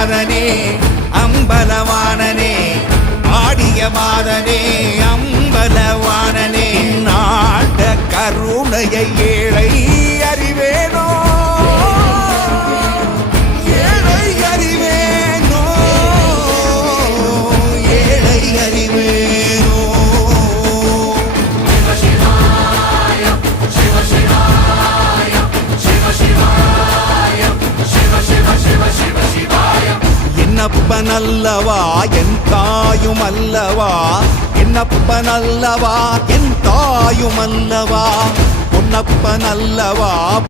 மாதனே அம்பலவாணனே ஆடிய மாதனே அம்பலவாணனே நாட கருணையை ஏழை அறிவேனோ ஏழை அறிவேனோ ஏழை அறிவேனோ என்னப்பனல்லவா என் தாயும் அல்லவா என்னப்பனல்லவா என் தாயும் அல்லவா பொன்னப்பனல்லவா